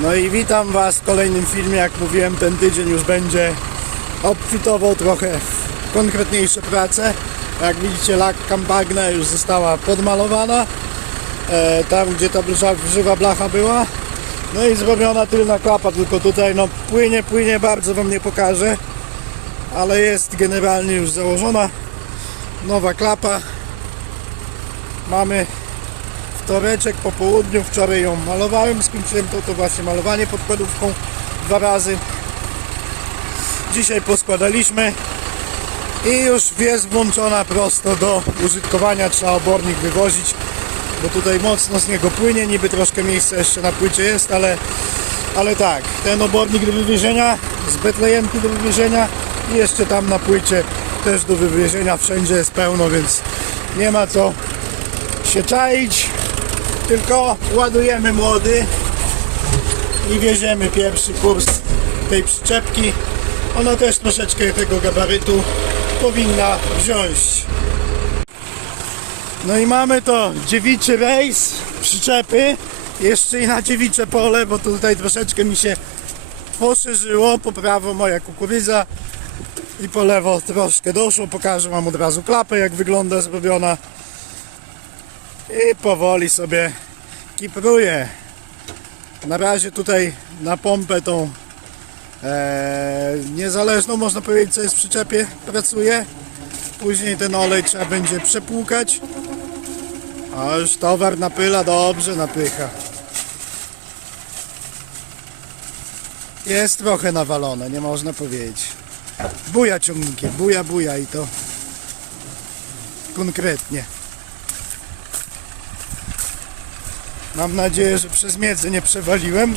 No i witam Was w kolejnym filmie. Jak mówiłem, ten tydzień już będzie obfitował trochę w konkretniejsze prace. Jak widzicie, lak Campagna już została podmalowana. E, tam, gdzie ta żywa blacha była. No i zrobiona tylna klapa, tylko tutaj no płynie, płynie, bardzo Wam nie pokażę. Ale jest generalnie już założona nowa klapa. Mamy wtoreczek po południu, wczoraj ją malowałem, skończyłem to, to właśnie malowanie podkładówką dwa razy. Dzisiaj poskładaliśmy i już jest włączona prosto do użytkowania, trzeba obornik wywozić, bo tutaj mocno z niego płynie, niby troszkę miejsca jeszcze na płycie jest, ale, ale tak, ten obornik do wywiezienia, z Betlejemki do wywiezienia i jeszcze tam na płycie też do wywiezienia, wszędzie jest pełno, więc nie ma co się czaić, tylko ładujemy młody i wieziemy pierwszy kurs tej przyczepki. Ona też troszeczkę tego gabarytu powinna wziąć. No i mamy to dziewiczy rejs przyczepy, jeszcze i na dziewicze pole, bo tutaj troszeczkę mi się poszerzyło, po prawo moja kukurydza i po lewo troszkę doszło, pokażę wam od razu klapę jak wygląda zrobiona i powoli sobie kipruje. Na razie tutaj na pompę tą e, niezależną, można powiedzieć, co jest w przyczepie, pracuje. Później ten olej trzeba będzie przepłukać. A już towar napyla, dobrze napycha. Jest trochę nawalone, nie można powiedzieć. Buja ciągnikiem, buja, buja i to konkretnie. Mam nadzieję, że przez miedzę nie przewaliłem.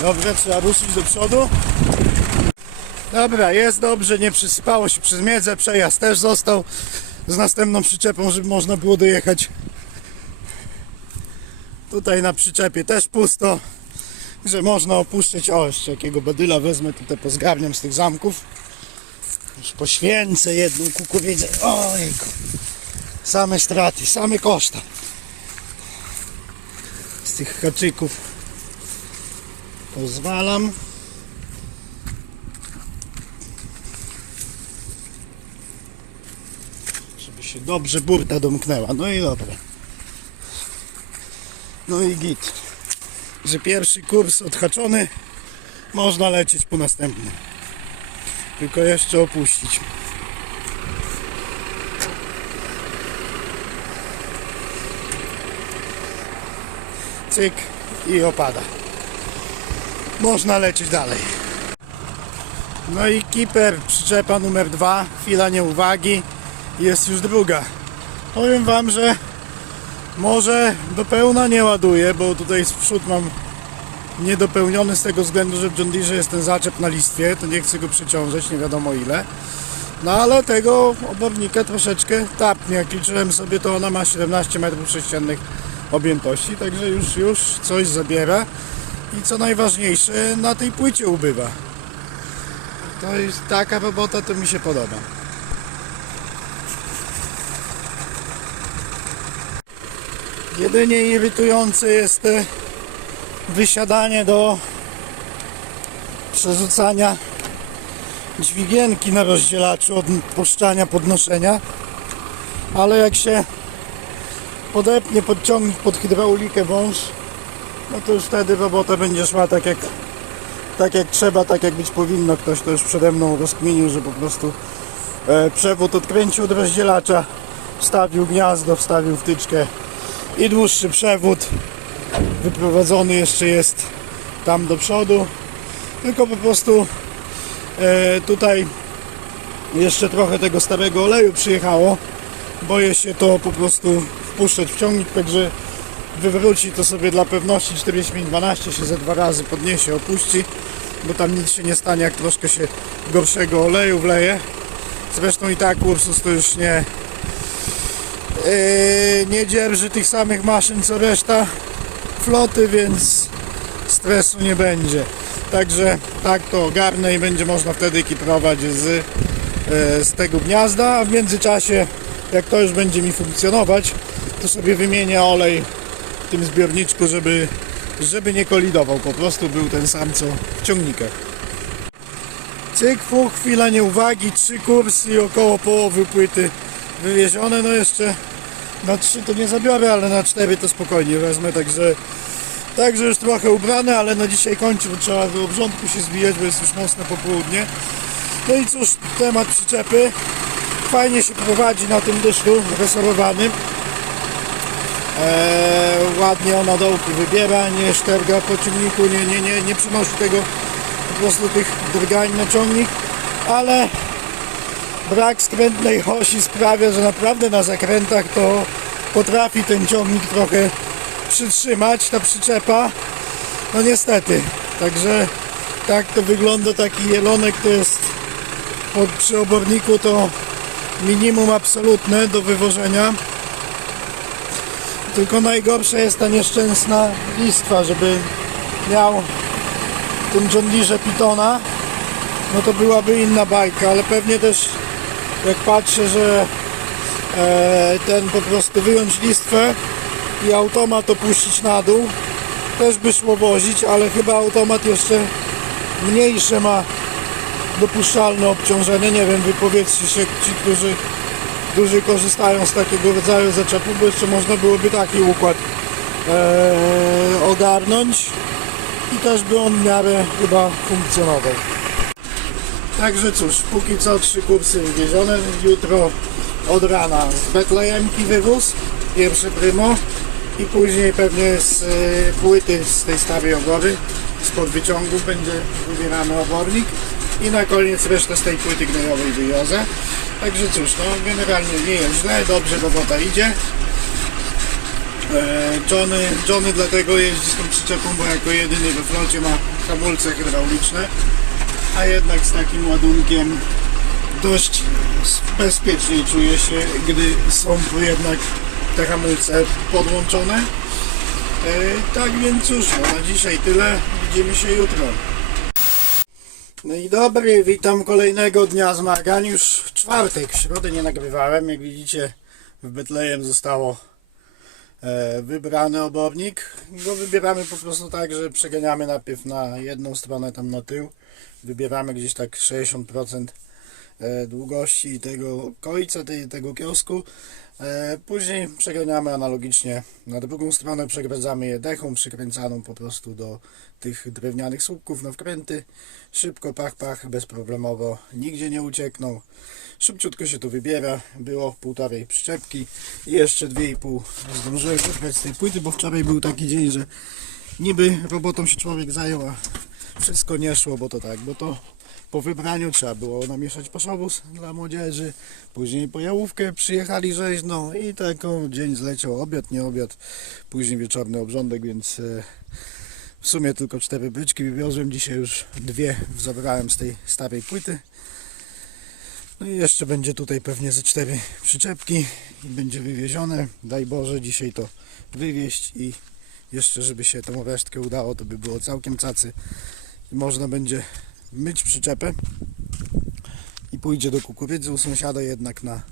Dobra, trzeba ruszyć do przodu. Dobra, jest dobrze, nie przysypało się przez miedzę, przejazd też został z następną przyczepą, żeby można było dojechać. Tutaj na przyczepie też pusto, że można opuszczać. O, jeszcze jakiego badyla wezmę, tutaj pozgarniam z tych zamków. Już poświęcę jedną kukurydzę. Ojejku. Same straty, same koszta. Z tych haczyków pozwalam. Żeby się dobrze burta domknęła. No i dobra. No i git. Że pierwszy kurs odhaczony, można lecieć po następny. Tylko jeszcze opuścić. Cyk i opada. Można lecieć dalej. No i kiper, przyczepa numer dwa, chwila nieuwagi, jest już druga. Powiem Wam, że może do pełna nie ładuję, bo tutaj z przód mam niedopełniony z tego względu, że w John Deere jest ten zaczep na listwie, to nie chcę go przeciążać, nie wiadomo ile. No ale tego obornika troszeczkę tapnie, jak liczyłem sobie to ona ma 17 metrów sześciennych objętości, także już, już coś zabiera i co najważniejsze na tej płycie ubywa. To jest taka robota, to mi się podoba. Jedynie irytujące jest wysiadanie do przerzucania dźwigienki na rozdzielaczu od puszczania, podnoszenia ale jak się podepnie podciągnik pod hydraulikę wąż, no to już wtedy robota będzie szła tak jak, tak jak trzeba, tak jak być powinno. Ktoś to już przede mną rozkminił, że po prostu e, przewód odkręcił od rozdzielacza, wstawił gniazdo, wstawił wtyczkę i dłuższy przewód wyprowadzony jeszcze jest tam do przodu. Tylko po prostu e, tutaj jeszcze trochę tego starego oleju przyjechało. Boję się to po prostu wpuszczać w ciągnik, także wywróci to sobie dla pewności 4512 się ze dwa razy podniesie, opuści, bo tam nic się nie stanie, jak troszkę się gorszego oleju wleje. Zresztą i tak Ursus to już nie yy, nie dzierży tych samych maszyn co reszta floty, więc stresu nie będzie. Także tak to ogarnę i będzie można wtedy kiprować z, yy, z tego gniazda, a w międzyczasie jak to już będzie mi funkcjonować, to sobie wymienię olej w tym zbiorniczku, żeby, żeby nie kolidował. Po prostu był ten sam co w ciągnikach. Cyk, fu, chwila nieuwagi, trzy kursy i około połowy płyty wywiezione. No jeszcze na trzy to nie zabiorę, ale na cztery to spokojnie wezmę, także Także już trochę ubrane, ale na dzisiaj kończę, bo trzeba do obrządku się zbijać, bo jest już mocne popołudnie. No i cóż, temat przyczepy. Fajnie się prowadzi na tym dyszku resorowanym. Eee, ładnie ona dołki wybiera, nie szterga po ciągniku, nie, nie, nie, nie przynosi tego po prostu tych drgań na ciągnik, ale brak skrętnej osi sprawia, że naprawdę na zakrętach to potrafi ten ciągnik trochę przytrzymać, ta przyczepa. No niestety, także tak to wygląda taki jelonek, to jest pod, przy oborniku to minimum absolutne do wywożenia. Tylko najgorsza jest ta nieszczęsna listwa, żeby miał w tym Deere Pitona, no to byłaby inna bajka, ale pewnie też jak patrzę, że e, ten po prostu wyjąć listwę i automat opuścić na dół, też by szło wozić, ale chyba automat jeszcze mniejsze ma dopuszczalne obciążenie. Nie wiem, wypowiedzcie się ci, którzy, którzy korzystają z takiego rodzaju zaczepu, bo jeszcze można byłoby taki układ e, ogarnąć i też by on w miarę chyba funkcjonował. Także cóż, póki co trzy kursy wywiezione. Jutro od rana z Betlejemki wywóz, pierwsze prymo i później pewnie z y, płyty z tej starej obory, spod wyciągu będzie wybierany obornik i na koniec resztę z tej płyty gnojowej wywiozę. Także cóż, no generalnie nie jest źle, dobrze robota idzie. E, Johnny, Johnny dlatego jeździ z tą przyczepą, bo jako jedyny we flocie ma hamulce hydrauliczne, a jednak z takim ładunkiem dość bezpiecznie czuje się, gdy są jednak te hamulce podłączone. E, tak więc cóż, no, na dzisiaj tyle. Widzimy się jutro. No i dobry, witam kolejnego dnia zmagań. Już czwartek, w środę nie nagrywałem. Jak widzicie, w Betlejem zostało e, wybrany obornik. Go wybieramy po prostu tak, że przeganiamy najpierw na jedną stronę, tam na tył. Wybieramy gdzieś tak 60% e, długości tego końca, tego kiosku. E, Później przeganiamy analogicznie na drugą stronę, przegradzamy je dechą przykręcaną po prostu do tych drewnianych słupków na wkręty. Szybko, pach, pach, bezproblemowo, nigdzie nie uciekną. Szybciutko się tu wybiera, było półtorej przyczepki. I jeszcze dwie i pół. Zdążyłem wybrać z tej płyty, bo wczoraj był taki dzień, że niby robotą się człowiek zajął, a wszystko nie szło, bo to tak, bo to po wybraniu trzeba było namieszać paszowóz dla młodzieży, później po jałówkę przyjechali rzeźną i tak o, dzień zleciał, obiad, nie obiad, później wieczorny obrządek, więc e, w sumie tylko cztery byczki wywiozłem, dzisiaj już dwie zabrałem z tej starej płyty. No i jeszcze będzie tutaj pewnie ze cztery przyczepki i będzie wywiezione. Daj Boże dzisiaj to wywieźć i jeszcze żeby się tą resztkę udało, to by było całkiem cacy i można będzie myć przyczepę i pójdzie do kukurydzy u sąsiada jednak na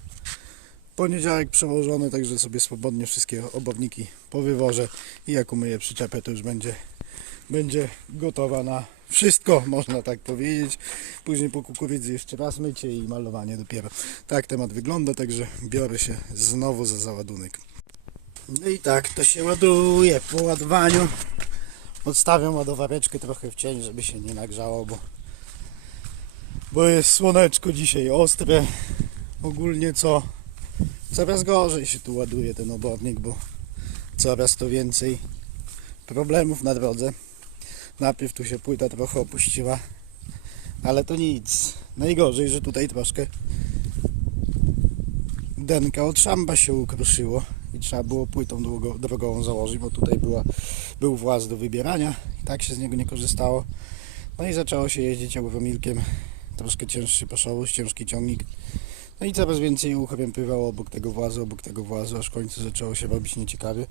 poniedziałek przełożony, także sobie swobodnie wszystkie oborniki powywożę i jak umyję przyczepę to już będzie, będzie gotowa na wszystko, można tak powiedzieć. Później po kukurydzy jeszcze raz mycie i malowanie dopiero. Tak temat wygląda, także biorę się znowu za załadunek. No i tak to się ładuje po ładowaniu. Odstawiam ładowareczkę trochę w cień, żeby się nie nagrzało, bo bo jest słoneczko dzisiaj ostre. Ogólnie co coraz gorzej się tu ładuje ten obornik, bo coraz to więcej problemów na drodze. Najpierw tu się płyta trochę opuściła, ale to nic. Najgorzej, że tutaj troszkę denka od szamba się ukruszyło i trzeba było płytą długo, drogową założyć, bo tutaj była, był właz do wybierania i tak się z niego nie korzystało. No i zaczęło się jeździć euromilkiem troszkę cięższy paszowóz, ciężki ciągnik. No i coraz więcej uchrępywało obok tego włazu, obok tego włazu, aż w końcu zaczęło się robić nieciekawie,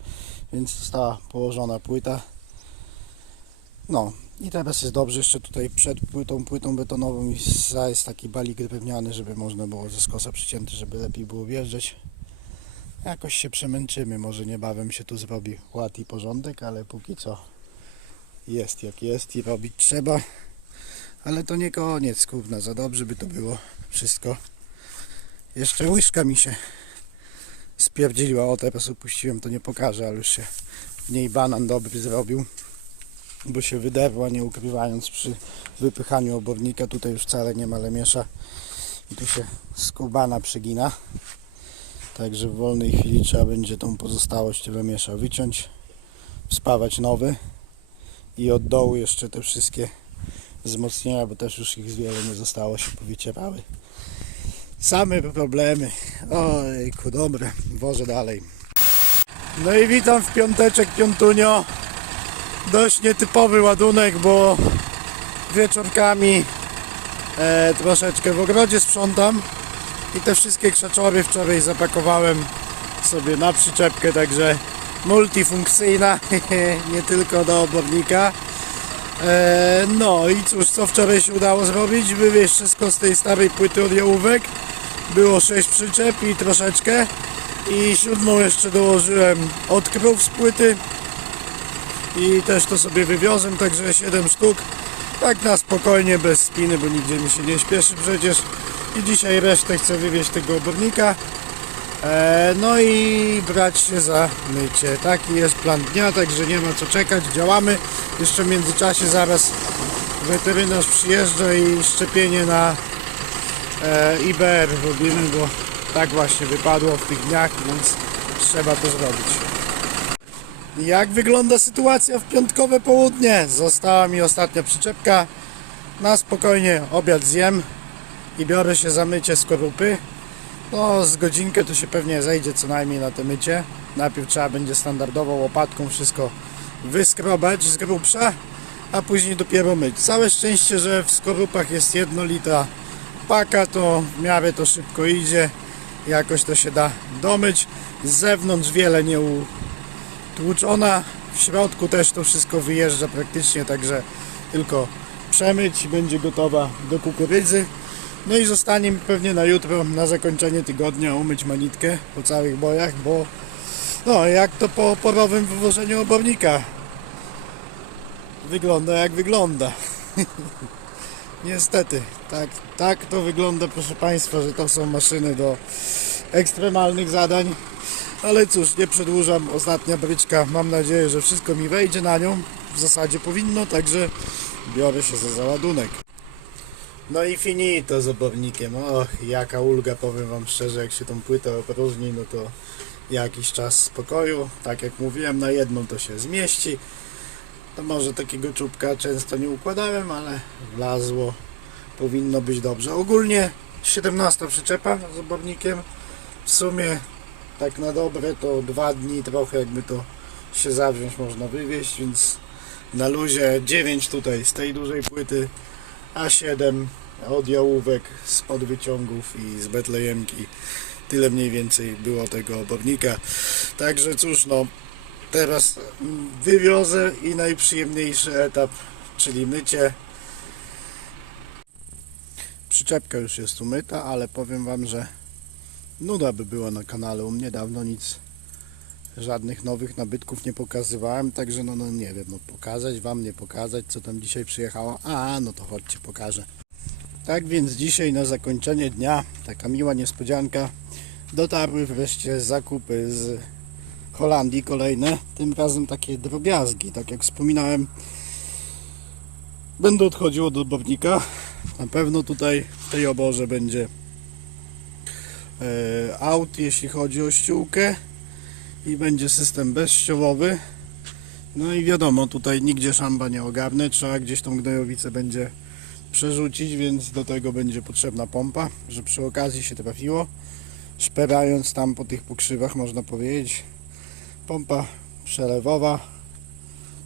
więc została położona płyta. No i teraz jest dobrze, jeszcze tutaj przed płytą, płytą betonową jest taki balik drewniany, żeby można było ze skosa przycięty, żeby lepiej było wjeżdżać. Jakoś się przemęczymy, może niebawem się tu zrobi ład i porządek, ale póki co jest jak jest i robić trzeba. Ale to nie koniec, kurna, za dobrze by to było wszystko. Jeszcze łyżka mi się spierdzieliła, o teraz upuściłem, to nie pokażę, ale już się w niej banan dobry zrobił, bo się wyderła, nie ukrywając przy wypychaniu obornika, tutaj już wcale nie ma i tu się skubana przygina. Także w wolnej chwili trzeba będzie tą pozostałość lemiesza wyciąć, wspawać nowy i od dołu jeszcze te wszystkie wzmocnienia, bo też już ich wiele nie zostało, się powycierały. Same problemy. Ojku, dobre, wożę dalej. No i witam w piąteczek, piątunio. Dość nietypowy ładunek, bo wieczorkami e, troszeczkę w ogrodzie sprzątam i te wszystkie krzaczory wczoraj zapakowałem sobie na przyczepkę, także multifunkcyjna, nie tylko do obornika. E, no i cóż, co wczoraj się udało zrobić? Wywieźć wszystko z tej starej płyty od jałówek. Było 6 przyczep i troszeczkę. I siódmą jeszcze dołożyłem od krów z płyty. I też to sobie wywiozłem, także 7 sztuk. Tak na spokojnie, bez spiny, bo nigdzie mi się nie śpieszy przecież. I dzisiaj resztę chcę wywieźć tego obornika. E, no i brać się za mycie. Taki jest plan dnia, także nie ma co czekać, działamy. Jeszcze w międzyczasie zaraz weterynarz przyjeżdża i szczepienie na e, IBR robimy, bo tak właśnie wypadło w tych dniach, więc trzeba to zrobić. Jak wygląda sytuacja w piątkowe południe? Została mi ostatnia przyczepka. Na spokojnie obiad zjem i biorę się za mycie skorupy. No, z godzinkę to się pewnie zejdzie co najmniej na te mycie. Najpierw trzeba będzie standardowo łopatką wszystko wyskrobać z grubsza, a później dopiero myć. Całe szczęście, że w skorupach jest jednolita paka, to w miarę to szybko idzie. Jakoś to się da domyć. Z zewnątrz wiele nie utłuczona. W środku też to wszystko wyjeżdża praktycznie, także tylko przemyć i będzie gotowa do kukurydzy. No i zostanie mi pewnie na jutro, na zakończenie tygodnia umyć manitkę po całych bojach, bo no jak to po porowym wywożeniu obornika wygląda jak wygląda. Niestety, tak, tak to wygląda proszę Państwa, że to są maszyny do ekstremalnych zadań. Ale cóż, nie przedłużam, ostatnia bryczka, mam nadzieję, że wszystko mi wejdzie na nią. W zasadzie powinno, także biorę się za załadunek. No i finito z obornikiem. Och, jaka ulga, powiem Wam szczerze, jak się tą płytę opróżni, no to jakiś czas spokoju. Tak jak mówiłem, na jedną to się zmieści. To może takiego czubka często nie układałem, ale wlazło. Powinno być dobrze. Ogólnie 17 przyczepa z obornikiem. W sumie tak na dobre to dwa dni trochę jakby to się zawziąć można wywieźć, więc na luzie 9 tutaj z tej dużej płyty a 7 od jałówek, z podwyciągów i z betlejemki. Tyle mniej więcej było tego obornika. Także cóż, no teraz wywiozę i najprzyjemniejszy etap, czyli mycie. Przyczepka już jest umyta, ale powiem Wam, że nuda by była na kanale. U mnie dawno nic, żadnych nowych nabytków nie pokazywałem, także no, no nie wiem, no pokazać Wam, nie pokazać, co tam dzisiaj przyjechało. A, no to chodźcie, pokażę. Tak więc dzisiaj na zakończenie dnia, taka miła niespodzianka, dotarły wreszcie zakupy z Holandii kolejne, tym razem takie drobiazgi, tak jak wspominałem, będę odchodził od obornika, na pewno tutaj w tej oborze będzie aut, jeśli chodzi o ściółkę i będzie system bezściołowy, no i wiadomo, tutaj nigdzie szamba nie ogarnę, trzeba gdzieś tą gnojowicę będzie przerzucić, więc do tego będzie potrzebna pompa, że przy okazji się trafiło. Szperając tam po tych pokrzywach, można powiedzieć, pompa przelewowa,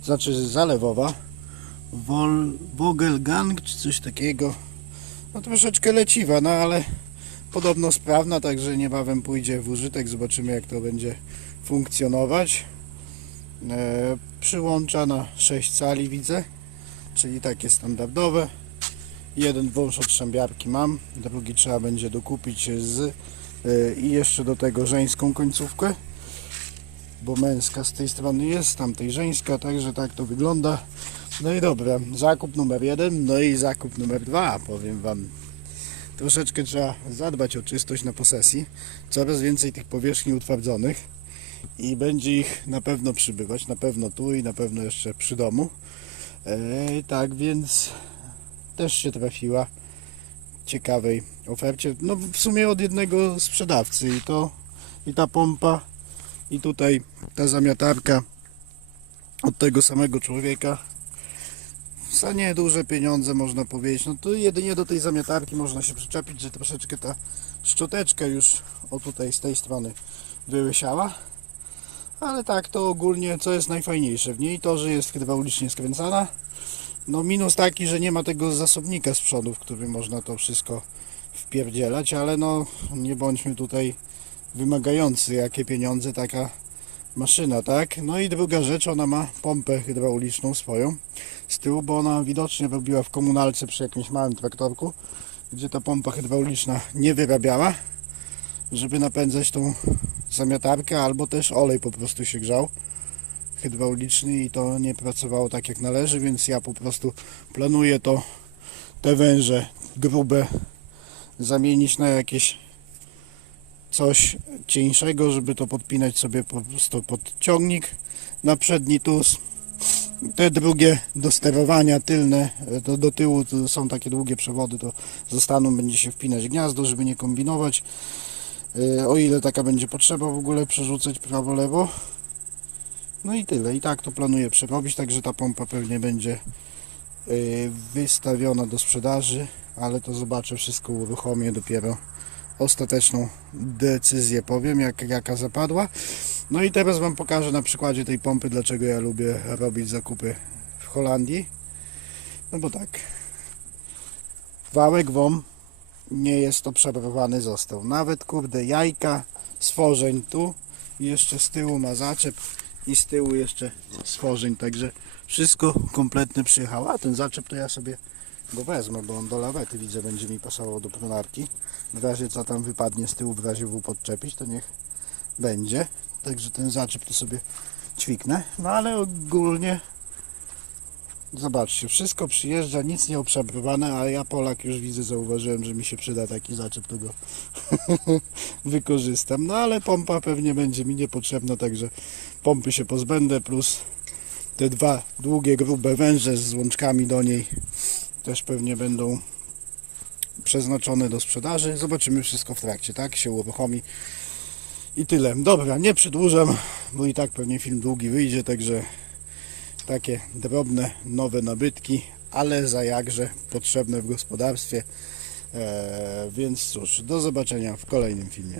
znaczy zalewowa, Vol, Vogelgang czy coś takiego. No troszeczkę leciwa, no ale podobno sprawna, także niebawem pójdzie w użytek, zobaczymy jak to będzie funkcjonować. E, przyłącza na 6 cali widzę, czyli takie standardowe. Jeden wąż od szambiarki mam, drugi trzeba będzie dokupić z Yy, I jeszcze do tego żeńską końcówkę, bo męska z tej strony jest, z tamtej żeńska, także tak to wygląda. No i dobra, zakup numer jeden, no i zakup numer dwa, powiem Wam. Troszeczkę trzeba zadbać o czystość na posesji. Coraz więcej tych powierzchni utwardzonych i będzie ich na pewno przybywać, na pewno tu i na pewno jeszcze przy domu. E, tak więc też się trafiła ciekawej ofercie. No w sumie od jednego sprzedawcy i to i ta pompa i tutaj ta zamiatarka od tego samego człowieka za nieduże pieniądze można powiedzieć. No to jedynie do tej zamiatarki można się przyczepić, że troszeczkę ta szczoteczka już o tutaj z tej strony wyłysiała. Ale tak to ogólnie co jest najfajniejsze w niej to, że jest hydraulicznie skręcana. No minus taki, że nie ma tego zasobnika z przodu, w którym można to wszystko wpierdzielać, ale no nie bądźmy tutaj wymagający jakie pieniądze taka maszyna, tak? No i druga rzecz, ona ma pompę hydrauliczną swoją z tyłu, bo ona widocznie robiła w komunalce przy jakimś małym traktorku, gdzie ta pompa hydrauliczna nie wyrabiała, żeby napędzać tą zamiatarkę, albo też olej po prostu się grzał hydrauliczny i to nie pracowało tak jak należy, więc ja po prostu planuję to te węże grube zamienić na jakieś coś cieńszego, żeby to podpinać sobie po prostu pod ciągnik na przedni tus. Te drugie do sterowania tylne, do, do tyłu są takie długie przewody, to zostaną, będzie się wpinać gniazdo, żeby nie kombinować. Yy, O ile taka będzie potrzeba w ogóle przerzucać prawo-lewo. No i tyle. I tak to planuję przerobić, także ta pompa pewnie będzie yy, wystawiona do sprzedaży, ale to zobaczę, wszystko uruchomię dopiero ostateczną decyzję powiem, jak, jaka zapadła. No i teraz Wam pokażę na przykładzie tej pompy, dlaczego ja lubię robić zakupy w Holandii. No bo tak, wałek WOM nie jest obszarowany został. Nawet kurde jajka, stworzeń tu jeszcze z tyłu ma zaczep i z tyłu jeszcze stworzeń, także wszystko kompletne przyjechało. A ten zaczep to ja sobie go wezmę, bo on do lawety widzę będzie mi pasował do pronarki. W razie co tam wypadnie z tyłu, w razie W podczepić, to niech będzie. Także ten zaczep to sobie ćwiknę. No ale ogólnie zobaczcie, wszystko przyjeżdża, nic nie obszabrowane, a ja Polak już widzę, zauważyłem, że mi się przyda taki zaczep, to go wykorzystam. No ale pompa pewnie będzie mi niepotrzebna, także pompy się pozbędę, plus te dwa długie, grube węże z łączkami do niej też pewnie będą przeznaczone do sprzedaży. Zobaczymy wszystko w trakcie, tak? Się uruchomi. I tyle. Dobra, nie przedłużam, bo i tak pewnie film długi wyjdzie, także takie drobne, nowe nabytki, ale za jakże potrzebne w gospodarstwie. Eee, więc cóż, do zobaczenia w kolejnym filmie.